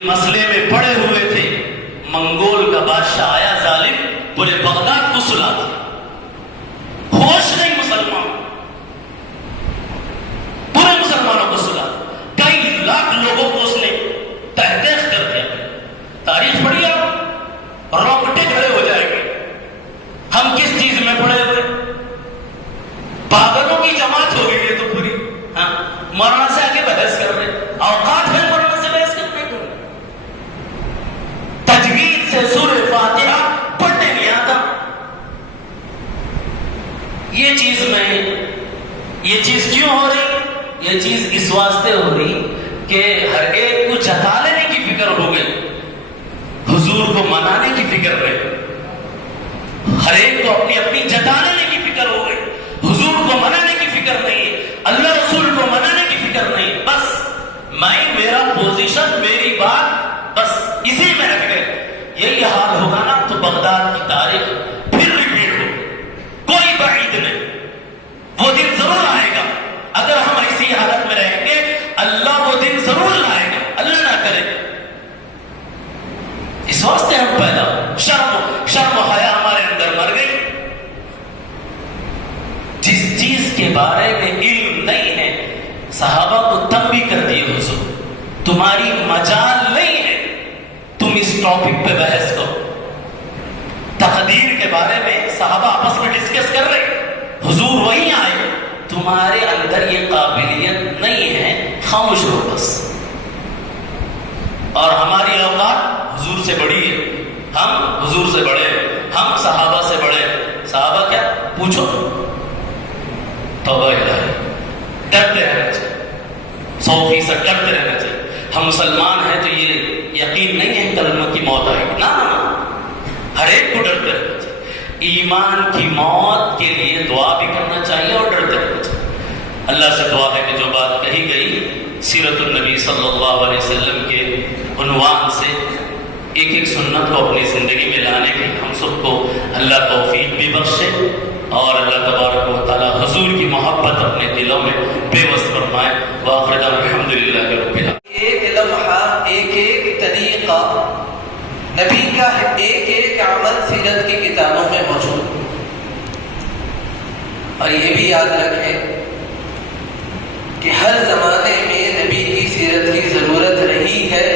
مسئلے میں پڑے ہوئے تھے، منگول کا بادشاہ آیا ظالم، پورے بغداد کو سلا دیا، ہوش نہیں مسلمان، پورے مسلمانوں کو سلا، کئی لاکھ لوگوں کو اس نے تحقیق کر دیا۔ تاریخ پڑھی آپ، رونگٹے کھڑے ہو جائیں گے، ہم کس چیز میں پڑے ہوئے؟ پاگلوں کی جماعت ہو گئی ہے تو پوری، ہاں مولانا سے آگے بحث کر رہے، اوقات ہے مولانا سے بحث کرنے کو؟ تجوید سے سورہ فاتحہ پڑھنے نہیں آتا۔ یہ چیز کیوں ہو رہی؟ یہ چیز اس واسطے ہو رہی کہ ہر ایک کو جتا لینے کی فکر ہو گئی، حضور کو منانے کی فکر رہے، ہر ایک کو اپنی اپنی جتا لینے کی فکر ہو گئی، حضور کو منانے کی فکر نہیں، اللہ رسول کو منانے کی فکر نہیں، بس میرا پوزیشن، میری بات، بس اسی میں رکھ گئے۔ یہی حال ہوگا نا تو بغداد کی تاریخ پھر ریپیٹ ہو، کوئی بعید نہیں، وہ دن ضرور آئے گا۔ اگر ہم ایسی حالت میں رہیں گے، اللہ وہ دن ضرور لائے گا، اللہ نہ کرے۔ اس واسطے ہم پیدا شرم و حیا ہمارے اندر مر گئی۔ جس چیز کے بارے میں علم نہیں ہے، صحابہ کو تنبیہ کر دیے حضور، تمہاری مجال نہیں ہے، تم اس ٹاپک پہ بحث کرو۔ تقدیر کے بارے میں صحابہ آپس میں ڈسکس کر رہے، حضور وہیں آئے، تمہارے اندر یہ قابلیت نہیں ہے، خاموش رہو بس۔ اور ہماری اوقات حضور سے بڑی ہے، ہم حضور سے بڑے، ہم صحابہ سے بڑے۔ صحابہ کیا پوچھو، توبہ الہی، ڈرتے رہنا چاہیے، 100% ڈرتے رہنا چاہیے۔ ہم مسلمان ہیں تو یہ یقین نہیں ہے کلمہ کی موت آئے گی، نہ ہر ایک کو ڈرتے رہنا چاہیے۔ ایمان کی موت کے لیے دعا بھی کرنا چاہیے اور ڈرتے رہنا چاہیے۔ اللہ سے دعا ہے کہ جو بات کہی گئی سیرت النبی صلی اللہ علیہ وسلم کے عنوان سے، ایک ایک سنت کو اپنی زندگی میں لانے کی ہم سب کو اللہ توفیق بھی بخشے، اور اللہ تبارک و تعالی حضور کی محبت اپنے دلوں میں بے وس فرمائے۔ وآخر دعوانا الحمدللہ رب العالمین۔ ایک لمحہ، ایک طریقہ، نبی کا ایک عمل سیرت کی کتابوں میں موجود۔ اور یہ بھی یاد رکھیں کہ ہر زمانے میں نبی کی سیرت کی ضرورت رہی ہے،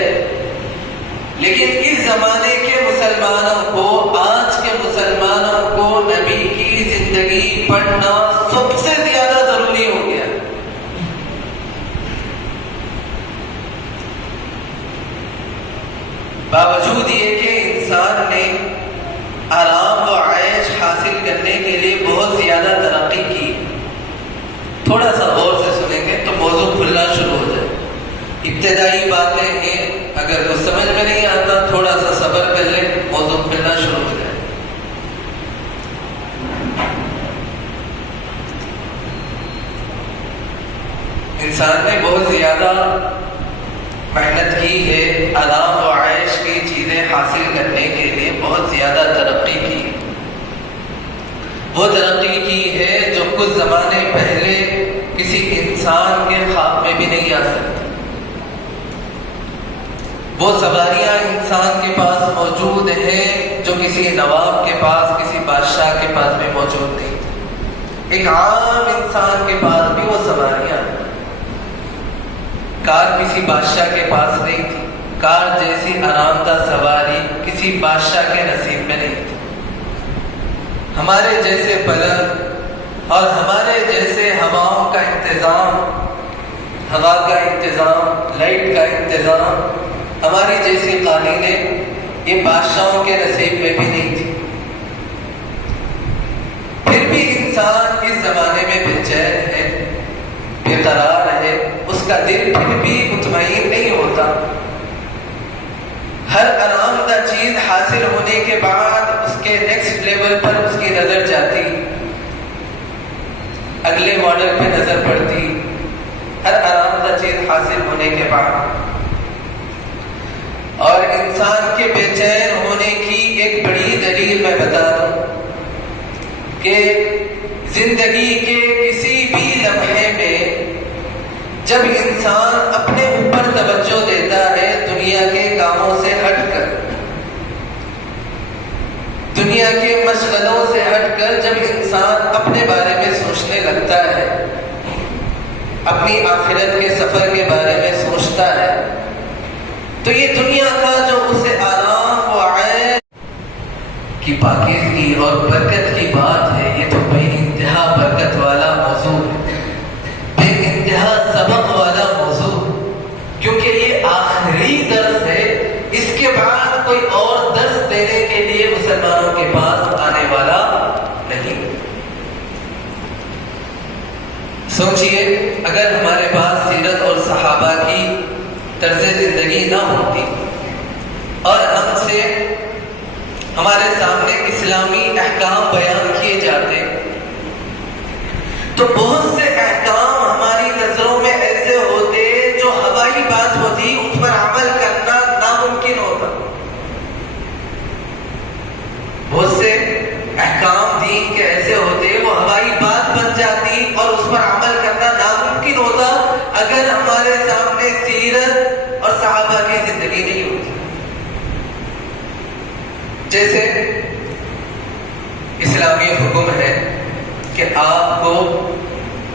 لیکن اس زمانے کے مسلمانوں کو، آج کے مسلمانوں کو نبی کی زندگی پڑھنا سب سے زیادہ ضروری ہو گیا۔ باوجود یہ کہ انسان نے آرام و عیش حاصل کرنے کے لیے بہت زیادہ ترقی کی، تھوڑا سا غور سے سنیں گے تو موضوع کھلنا شروع ہو جائے۔ ابتدائی باتیں ہیں، اگر کچھ سمجھ میں نہیں آتا تھوڑا سا صبر کر لیں، موضوع کھلنا شروع ہو جائے۔ انسان نے بہت زیادہ محنت کی ہے، آرام و عیش کی چیزیں حاصل کرنے کے لیے بہت زیادہ ترقی کی۔ وہ ترقی کی ہے جو کچھ زمانے پہلے کسی انسان کے خواب میں بھی نہیں آ سکتی۔ وہ سواریاں انسان کے پاس موجود ہیں جو کسی نواب کے پاس، کسی بادشاہ کے پاس بھی موجود نہیں تھی۔ ایک عام انسان کے پاس بھی وہ سواریاں، کار کسی بادشاہ کے پاس نہیں تھی، کار جیسی آرام دہ سواری کسی بادشاہ کے نصیب میں نہیں تھی۔ ہمارے جیسے پلنگ اور ہمارے جیسے ہواؤں کا انتظام، ہوا کا انتظام، لائٹ کا انتظام، ہماری جیسی قالینیں یہ بادشاہوں کے نصیب میں بھی نہیں تھی۔ پھر بھی انسان اس زمانے میں بے چین ہے، بے قرار ہے، اس کا دل پھر بھی مطمئن نہیں ہوتا۔ ہر آرام دہ چیز حاصل ہونے کے بعد اس کے نیکسٹ لیول پر اس کی نظر جاتی، اگلے ماڈل پہ نظر پڑتی، ہر آرام دہ چیز حاصل ہونے کے بعد۔ اور انسان کے بے چین ہونے کی ایک بڑی دلیل میں بتا دوں کہ زندگی کے کسی بھی لمحے میں جب انسان اپنے اوپر توجہ دیتا ہے، دنیا کے دنیا کے مشغلوں سے ہٹ کر جب انسان اپنے بارے میں سوچنے لگتا ہے، اپنی آخرت کے سفر کے بارے میں سوچتا ہے، تو یہ دنیا کا جو اسے آرام و عیش کی پاکیزگی اور برکت کی بات ہے، یہ تو بے انتہا برکت والا موضوع ہے، بے انتہا سبق والا موضوع، کیونکہ یہ آخری درس ہے۔ اس کے بعد کوئی اور درس دینے کے لیے مسلمانوں کے پاس آنے والا نہیں۔ سوچئے اگر ہمارے پاس سیرت اور صحابہ کی طرز زندگی نہ ہوتی اور ہم سے ہمارے سامنے اسلامی احکام بیان کیے جاتے، تو بہت سے احکام ہماری نظروں میں ایسے ہوتے جو ہوائی بات ہوتی، ان پر عمل کرنا ناممکن ہوتا۔ بہت سے احکام دین کے ایسے ہوتے وہ ہوائی بات بن جاتی اور اس پر عمل کرنا ناممکن ہوتا اگر ہمارے سامنے سیرت اور صحابہ کی زندگی نہیں ہوتی۔ جیسے اسلامی حکم ہے کہ آپ کو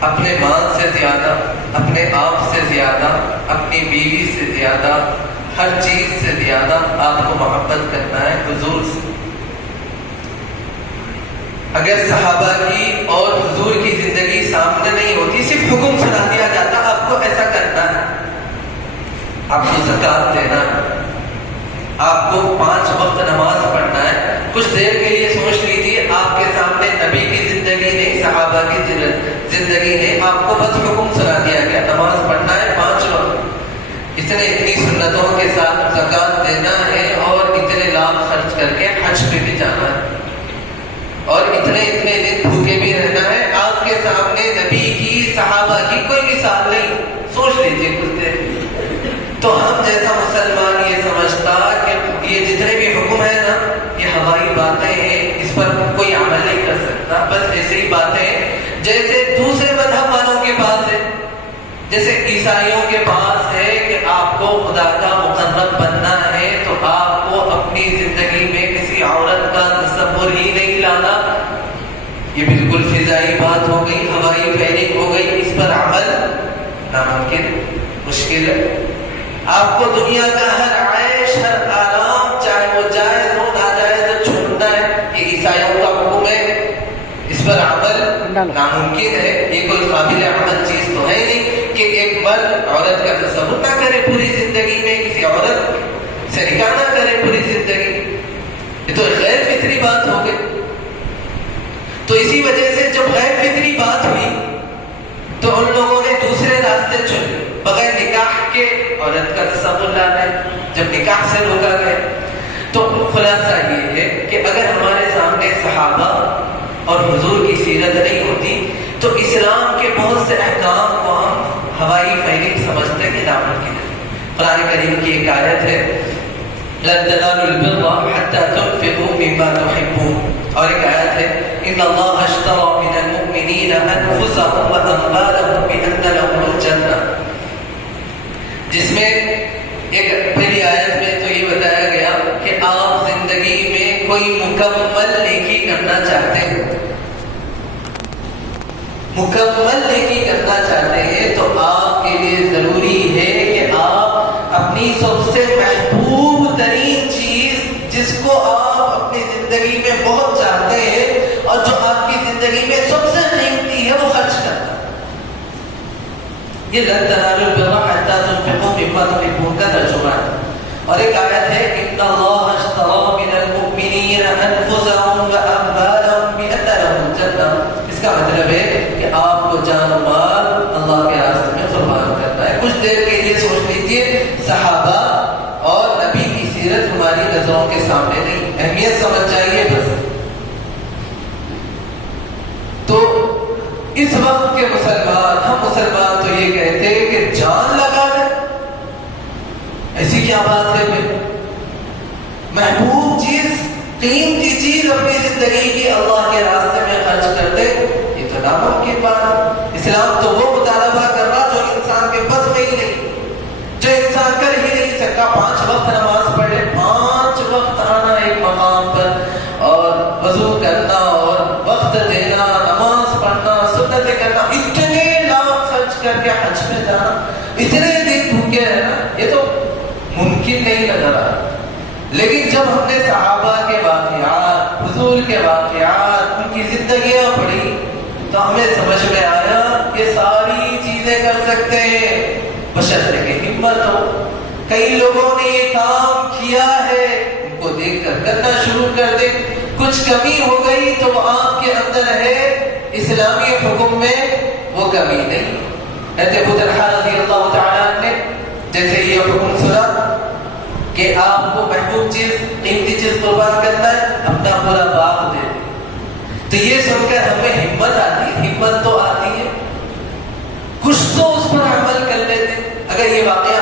اپنے مال سے زیادہ، اپنے آپ سے زیادہ، اپنی بیوی سے زیادہ، ہر چیز سے زیادہ آپ کو محبت کرنا ہے حضور سے۔ اگر صحابہ کی اور حضور کی زندگی سامنے نہیں ہوتی، صرف حکم سنا دیا جاتا آپ کو ایسا کرنا ہے، آپ کو زکوٰۃ دینا ہے، آپ کو 5 وقت نماز پڑھنا ہے، کچھ دیر کے لیے سوچ لیجیے آپ کے سامنے نبی کی زندگی نہیں، صحابہ کی زندگی نہیں، آپ کو بس حکم سنا دیا گیا نماز پڑھنا ہے 5 وقت، اتنی سنتوں کے ساتھ زکوٰۃ دینا ہے اور اتنے لاکھ خرچ کر کے حج پہ بھی جانا ہے اور اتنے دن بھوکے بھی رہنا ہے۔ آپ کے سامنے نبی کی، صحابہ کی کوئی مثال نہیں، سوچ لیجیے کچھ دیر۔ تو ہم جیسا مسلمان یہ سمجھتا کہ یہ جتنے بھی حکم ہے نا، یہ ہوائی باتیں ہیں، اس پر کوئی عمل نہیں کر سکتا، بس ایسے ہی باتیں جیسے دوسرے مذہب والوں کے پاس ہے، جیسے عیسائیوں کے پاس ہے کہ آپ کو خدا کا مقرب بننا ہے تو آپ کو اپنی زندگی میں کسی عورت کا تصور ہی نہیں لانا۔ یہ بالکل فضائی بات ہو گئی، ہوائی فیلنگ ہو گئی، اس پر عمل ناممکن، مشکل ہے۔ آپ کو دنیا کا ہر عیش، ہر آرام، چاہے وہ جائز ہو ناجائز ہو، چھوڑنا ہے، یہ عیسائیوں کا حکم ہے، اس پر عمل ناممکن ہے۔ یہ کوئی قابل عمل چیز تو ہے نہیں کہ ایک مرد عورت کا تصور نہ کرے پوری زندگی میں، کسی عورت سے نکاح نہ کرے پوری زندگی، یہ تو غیر فطری بات ہو گئی۔ تو اسی وجہ سے جب غیر فطری بات ہوئی تو ان لوگوں نے دوسرے راستے چنے، بغیر نکاح کے عورت کا تصور لانا ہے، جب نکاح سے روکا گیا۔ تو خلاصہ یہ ہے کہ اگر ہمارے سامنے صحابہ اور حضور کی سیرت نہیں ہوتی تو اسلام کے بہت سے احکام کو ہم ہوائی فیلنگ سمجھتے کہ ناممکن ہے۔ قرآن کریم کی ایک آیت ہے لن تنالوا البر حتى تنفقوا مما تحبون، اور ایک آیت ہے ان اللہ اشترى من المؤمنین انفسهم واموالهم بان لهم الجنہ، جس میں ایک پہلی آیت میں تو یہ بتایا گیا کہ آپ زندگی میں کوئی مکمل نیکی کرنا چاہتے ہیں، مکمل نیکی کرنا چاہتے ہیں تو آپ کے لیے ضروری ہے کہ آپ اپنی سب سے محبوب ترین چیز جس کو آپ اپنی زندگی میں بہت چاہتے ہیں اور جو آپ کی زندگی میں سب سے قیمتی ہے وہ خرچ کرنا۔ یہ لن تنالوا البر حتى تنفقوا مما تحبون کا ترجمہ ہے۔ اور ایک آیت ہے ان اللہ اشترى من المؤمنین انفسهم واموالهم بان لهم الجنہ، اس کا مطلب ہے کہ آپ کو جان و مال اللہ کے راستے میں قربان کرنا ہے۔ کچھ دیر کے لیے سوچ لیجیے، صحابہ اور نبی کی سیرت ہماری نظروں کے سامنے نہیں، اہمیت سمجھ جائیے بس۔ تو اس وقت کے مسلمان، ہم مسلمان تو یہ کہتے ہیں کہ جان لگا دیں، ایسی کیا بات ہے بھائی؟ محبوب چیز، قیمتی چیز اپنی زندگی کی اللہ کے راستے میں خرچ کر دے، یہ تو ناممکن بات ہے۔ اسلام تو وہ مطالبہ کر رہا جو انسان کے بس میں ہی نہیں، جو انسان کر ہی نہیں سکتا۔ 5 وقت نماز پڑھے، 5 وقت آنا ایک مقام پر اور بس وقت دینا، نماز پڑھنا، سنتیں کرنا، اتنے لاکھ خرچ کر کے حج میں جانا، اتنے دن بھوکے رہنا، یہ تو ممکن نہیں نظر آتا. لیکن جب ہم نے صحابہ کے واقعات، حضور کے واقعات، ان کی زندگیاں پڑھی تو ہمیں سمجھ میں آیا کہ ساری چیزیں کر سکتے ہیں بشرطے کہ ہمت ہو. کئی لوگوں نے یہ کام کیا ہے، ان کو دیکھ کر کرنا شروع کر دے. کچھ کمی ہو گئی تو وہ آپ کے اندر ہے، اسلامی حکم میں وہ کمی نہیں. حضرت ابو طلحہ رضی اللہ تعالیٰ نے جیسے یہ حکم سنا کہ آپ کو محبوب چیز، قیمتی چیز قربان کرنا ہے، اپنا پورا باپ دے دیں، تو یہ سن کر ہمیں ہمت آتی ہے. ہمت تو آتی ہے، کچھ تو اس پر عمل کر لیتے. اگر یہ واقعہ